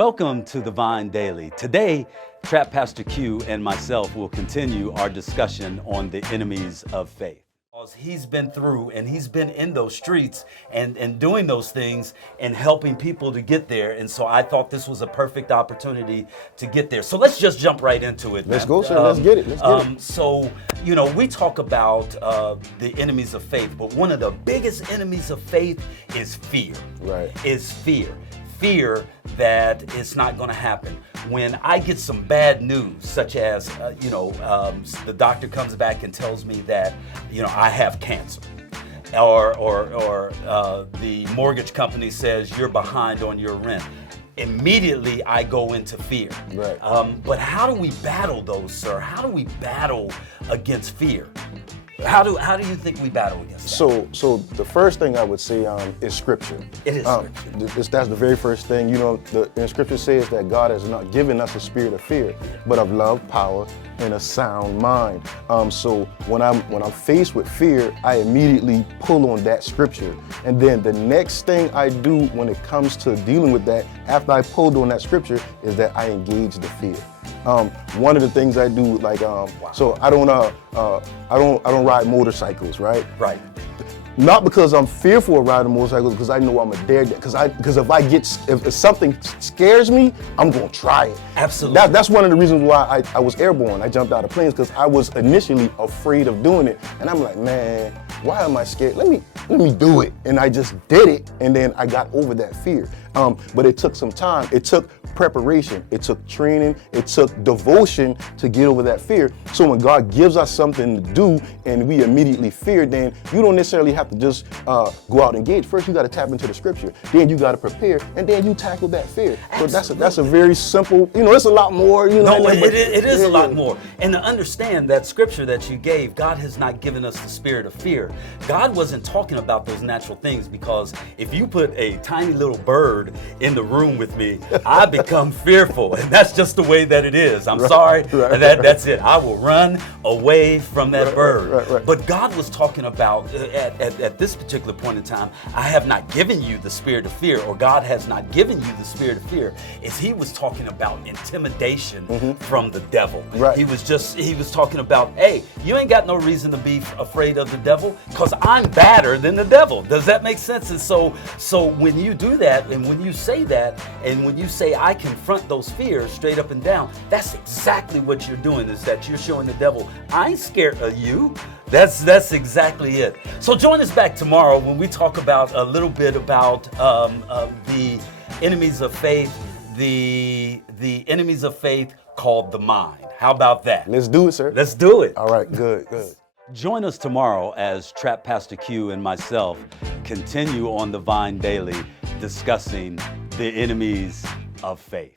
Welcome to the Vine Daily. Today, Trap Pastor Q and myself will continue our discussion on the enemies of faith. He's been through and he's been in those streets and doing those things and helping people to get there. And so I thought this was a perfect opportunity to get there. So let's just jump right into it. Let's go, sir. Let's get it. So, you know, we talk about the enemies of faith, but one of the biggest enemies of faith is fear. Right. Is fear. Fear that it's not going to happen. When I get some bad news, such as, the doctor comes back and tells me that, I have cancer. Or the mortgage company says you're behind on your rent. Immediately I go into fear. Right. But how do we battle those, sir? How do we battle against fear? How do you think we battle against that? So the first thing I would say is scripture. It is scripture. That's the very first thing. The scripture says that God has not given us a spirit of fear, but of love, power, and a sound mind. So when I'm faced with fear, I immediately pull on that scripture. And then the next thing I do when it comes to dealing with that, after I pulled on that scripture, is that I engage the fear. One of the things I do, so I don't ride motorcycles, right? Right. Not because I'm fearful of riding motorcycles, because I know I'm a daredevil. Because if something scares me, I'm gonna try it. Absolutely. That's one of the reasons why I was airborne. I jumped out of planes because I was initially afraid of doing it, and I'm like, man, why am I scared? Let me do it, and I just did it, and then I got over that fear. But it took some time. It took preparation. It took training. It took devotion to get over that fear. So when God gives us something to do and we immediately fear, then you don't necessarily have to just go out and engage. First, you got to tap into the scripture. Then you got to prepare, and then you tackle that fear. Absolutely. So that's a very simple. It's a lot more. No, it is a lot more. And to understand that scripture that you gave, God has not given us the spirit of fear. God wasn't talking about those natural things, because if you put a tiny little bird in the room with me, I become fearful, and that's just the way that it is. I'm sorry, that's it. I will run away from that bird. Right. But God was talking about, at this particular point in time, I have not given you the spirit of fear, or God has not given you the spirit of fear, is he was talking about intimidation from the devil. Right. He was talking about, hey, you ain't got no reason to be afraid of the devil, because I'm badder than the devil. Does that make sense? And so when you do that, and when you say that, and when you say I confront those fears straight up and down, that's exactly what you're doing, is that you're showing the devil, I ain't scared of you. That's exactly it. So join us back tomorrow when we talk about a little bit about the enemies of faith, the enemies of faith called the mind. How about that? Let's do it, sir. Let's do it. All right, good. Join us tomorrow as Trap Pastor Q and myself continue on the Vine Daily discussing the enemies of faith.